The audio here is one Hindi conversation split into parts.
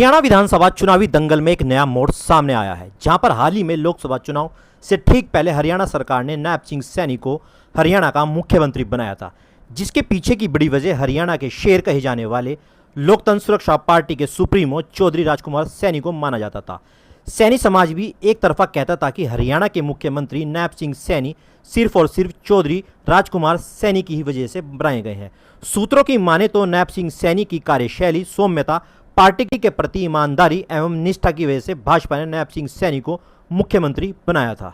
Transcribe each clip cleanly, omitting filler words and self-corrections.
हरियाणा विधानसभा चुनावी दंगल में एक नया मोड़ सामने आया है, जहां पर हाल ही में लोकसभा चुनाव से ठीक पहले हरियाणा सरकार ने नायब सिंह सैनी को हरियाणा का मुख्यमंत्री बनाया था, जिसके पीछे की बड़ी वजह हरियाणा के शेर कहे जाने वाले लोकतंत्र सुरक्षा पार्टी के सुप्रीमो चौधरी राजकुमार सैनी को माना जाता था। सैनी समाज भी एक तरफा कहता था कि हरियाणा के मुख्यमंत्री नायब सिंह सैनी सिर्फ और सिर्फ चौधरी राजकुमार सैनी की ही वजह से बनाए गए हैं। सूत्रों की माने तो नायब सिंह सैनी की कार्यशैली, सौम्यता, पार्टी के प्रति ईमानदारी एवं निष्ठा की वजह से भाजपा ने नायब सिंह सैनी को मुख्यमंत्री बनाया था।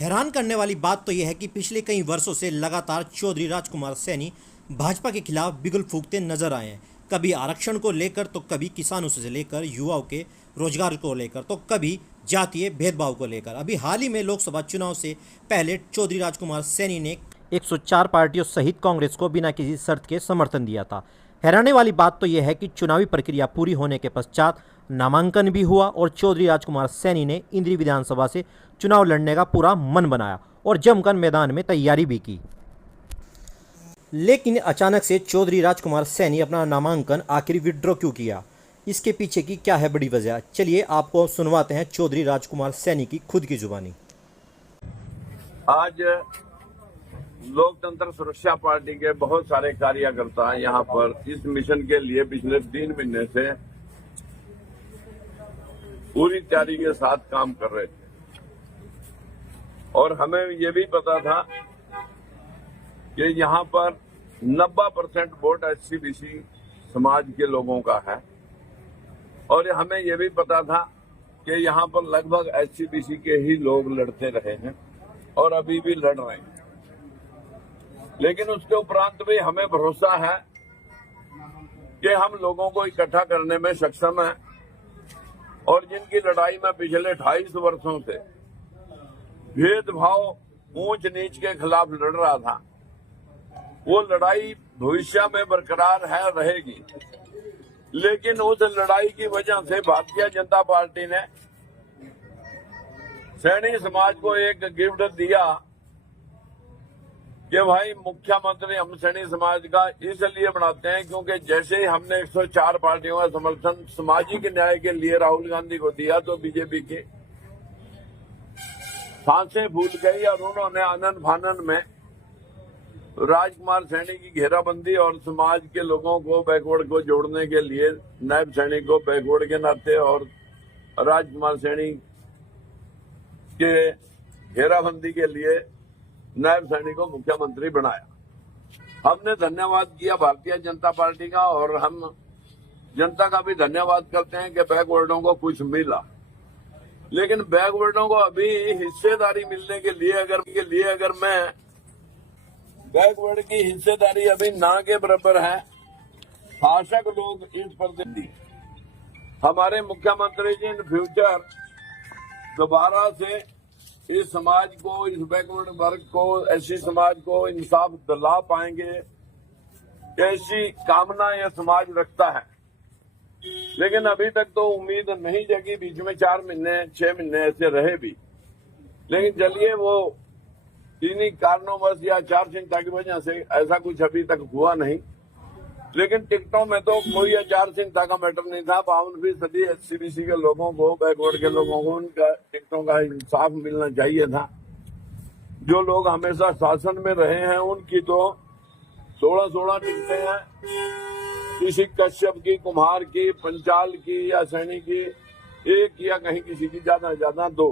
हैरान करने वाली बात तो यह है कि पिछले कई वर्षों से लगातार चौधरी राजकुमार सैनी भाजपा के खिलाफ बिगुल फूंकते नजर आए हैं। कभी आरक्षण को लेकर, तो कभी किसानों से लेकर युवाओं के रोजगार को लेकर, तो कभी जातीय भेदभाव को लेकर। अभी हाल ही में लोकसभा चुनाव से पहले चौधरी राजकुमार सैनी ने 104 पार्टियों सहित कांग्रेस को बिना किसी शर्त के समर्थन दिया था। हैरानी वाली बात तो यह है कि चुनावी प्रक्रिया पूरी होने के पश्चात नामांकन भी हुआ और चौधरी राजकुमार सैनी ने इंद्री विधानसभा से चुनाव लड़ने का पूरा मन बनाया और जमकर मैदान में तैयारी भी की। लेकिन अचानक से चौधरी राजकुमार सैनी अपना नामांकन आखिर विड्रॉ क्यों किया? इसके पीछे की क्या है बड़ी वजह? चलिए आपको सुनवाते हैं चौधरी राजकुमार सैनी की खुद की जुबानी। आज लोकतंत्र सुरक्षा पार्टी के बहुत सारे कार्यकर्ता यहाँ पर इस मिशन के लिए पिछले 3 महीने से पूरी तैयारी के साथ काम कर रहे थे और हमें ये भी पता था कि यहाँ पर 90% वोट एससी-बीसी समाज के लोगों का है और हमें ये भी पता था कि यहाँ पर लगभग एससी-बीसी के ही लोग लड़ते रहे हैं और अभी भी लड़ रहे हैं। लेकिन उसके उपरांत भी हमें भरोसा है कि हम लोगों को इकट्ठा करने में सक्षम हैं और जिनकी लड़ाई में पिछले 28 वर्षों से भेदभाव, ऊंच नीच के खिलाफ लड़ रहा था, वो लड़ाई भविष्य में बरकरार है, रहेगी। लेकिन उस लड़ाई की वजह से भारतीय जनता पार्टी ने सैनी समाज को एक गिफ्ट दिया कि भाई मुख्यमंत्री हम सैनी समाज का इसलिए बनाते हैं क्योंकि जैसे ही हमने 104 पार्टियों का समर्थन सामाजिक न्याय के लिए राहुल गांधी को दिया तो बीजेपी की सांसें फूल गई और उन्होंने आनंद फानन में राजकुमार सैनी की घेराबंदी और समाज के लोगों को बैकवर्ड को जोड़ने के लिए नायब सैनी को बैकवर्ड के नाते और राजकुमार सैनी के घेराबंदी के लिए नायब सैनी को मुख्यमंत्री बनाया। हमने धन्यवाद किया भारतीय जनता पार्टी का और हम जनता का भी धन्यवाद करते हैं कि बैकवर्डों को कुछ मिला। लेकिन बैकवर्डों को अभी हिस्सेदारी मिलने के लिए अगर मैं बैकवर्ड की हिस्सेदारी अभी ना के बराबर है, शासक लोग इस पर हमारे मुख्यमंत्री जी इन फ्यूचर दोबारा से इस समाज को, इस बैकवर्ड वर्ग को, ऐसी समाज को इंसाफ दिला पाएंगे, ऐसी कामना यह समाज रखता है। लेकिन अभी तक तो उम्मीद नहीं जगी, बीच में 4 महीने 6 महीने ऐसे रहे भी। लेकिन चलिए वो इन्हीं कारणों या चार चिंता की वजह से ऐसा कुछ अभी तक हुआ नहीं। लेकिन टिकटों में तो कोई आचार चिंता का मैटर नहीं था। 52% एससी-बीसी के लोगों को, बैकवर्ड के लोगों को उनका टिकटों का इंसाफ मिलना चाहिए था। जो लोग हमेशा शासन में रहे हैं उनकी तो 16 टिकटें हैं, किसी कश्यप की, कुम्हार की, पंचाल की या सैनी की 1 या कहीं किसी की ज्यादा 2।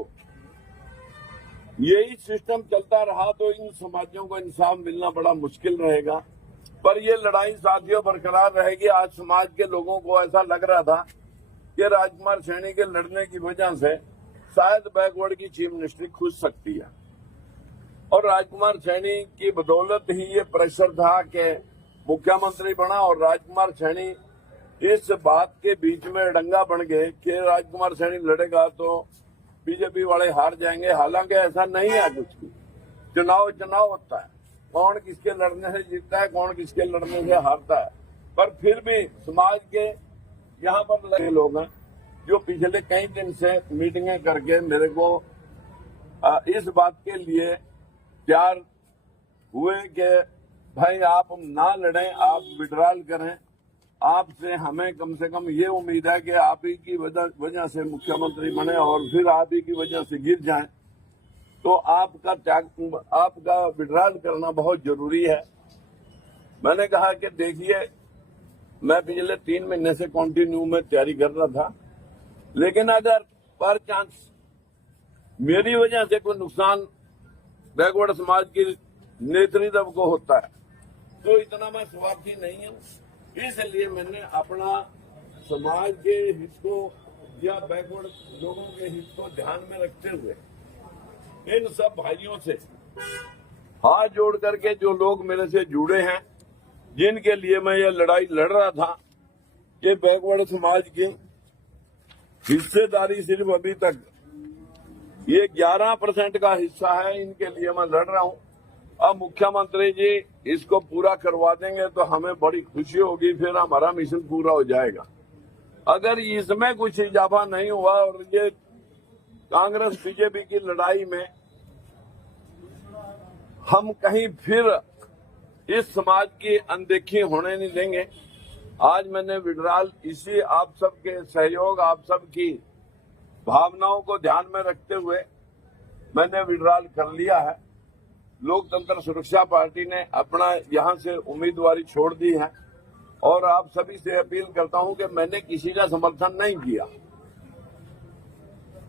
यही सिस्टम चलता रहा तो इन समाजों को इंसाफ मिलना बड़ा मुश्किल रहेगा। पर ये लड़ाई साथियों बरकरार रहेगी। आज समाज के लोगों को ऐसा लग रहा था कि राजकुमार सैनी के लड़ने की वजह से शायद बैकवर्ड की चीफ मिनिस्ट्री खुज सकती है और राजकुमार सैनी की बदौलत ही ये प्रेशर था कि मुख्यमंत्री बना और राजकुमार सैनी इस बात के बीच में डंगा बन गए कि राजकुमार सैनी लड़ेगा तो बीजेपी वाले हार जाएंगे। हालांकि ऐसा नहीं है कुछ भी। चुनाव होता है, कौन किसके लड़ने से जीतता है, कौन किसके लड़ने से हारता है। पर फिर भी समाज के यहाँ पर लगे लोग हैं जो पिछले कई दिन से मीटिंगें करके मेरे को इस बात के लिए तैयार हुए कि भाई आप ना लड़ें, आप विड्रॉल करें आपसे हमें कम से कम ये उम्मीद है कि आप ही की वजह से मुख्यमंत्री बने और फिर आप ही की वजह से गिर जाएं, तो आपका विड्रॉल करना बहुत जरूरी है। मैंने कहा कि देखिए, मैं पिछले 3 महीने से कंटिन्यू में तैयारी कर रहा था, लेकिन अगर पर चांस मेरी वजह से कोई नुकसान बैकवर्ड समाज के नेतृत्व को होता है तो इतना मैं स्वार्थी नहीं हूं। इसलिए मैंने अपना समाज के हित को या बैकवर्ड लोगों के हित को ध्यान में रखते हुए इन सब भाइयों से हाथ जोड़ करके, जो लोग मेरे से जुड़े हैं, जिनके लिए मैं ये लड़ाई लड़ रहा था कि बैकवर्ड समाज की हिस्सेदारी सिर्फ अभी तक ये 11% का हिस्सा है, इनके लिए मैं लड़ रहा हूं। अब मुख्यमंत्री जी इसको पूरा करवा देंगे तो हमें बड़ी खुशी होगी, फिर हमारा मिशन पूरा हो जाएगा। अगर इसमें कुछ इजाफा नहीं हुआ और ये कांग्रेस बीजेपी की लड़ाई में हम कहीं फिर इस समाज की अनदेखी होने नहीं देंगे। आज मैंने विड्रॉल इसी आप सबके सहयोग, आप सबकी भावनाओं को ध्यान में रखते हुए मैंने विड्रॉल कर लिया है। लोकतंत्र सुरक्षा पार्टी ने अपना यहां से उम्मीदवारी छोड़ दी है और आप सभी से अपील करता हूं कि मैंने किसी का समर्थन नहीं किया,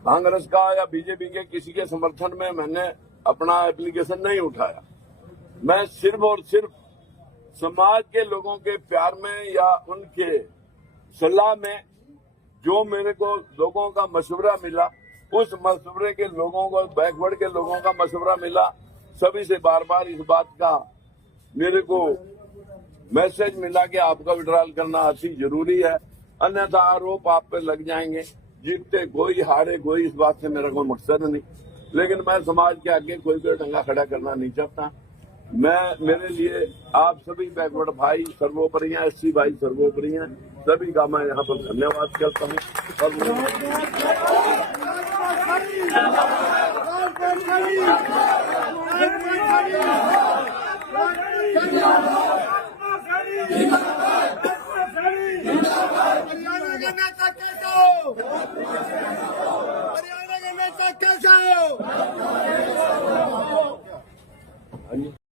कांग्रेस का या बीजेपी के किसी के समर्थन में मैंने अपना एप्लीकेशन नहीं उठाया। मैं सिर्फ और सिर्फ समाज के लोगों के प्यार में या उनके सलाह में जो मेरे को लोगों का मशवरा मिला, उस मशवरे के लोगों को, बैकवर्ड के लोगों का मशवरा मिला, सभी से बार बार इस बात का मेरे को मैसेज मिला कि आपका विड्रॉल करना अति जरूरी है, अन्यथा आरोप आप पे लग जाएंगे। जीतते कोई, हारे कोई, इस बात से मेरा कोई मकसद नहीं। लेकिन मैं समाज के आगे कोई डंगा खड़ा करना नहीं चाहता। मेरे लिए आप सभी बैकवर्ड भाई सर्वोपरि हैं, एससी भाई सर्वोपरि हैं, सभी का मैं यहाँ पर धन्यवाद करता हूँ। और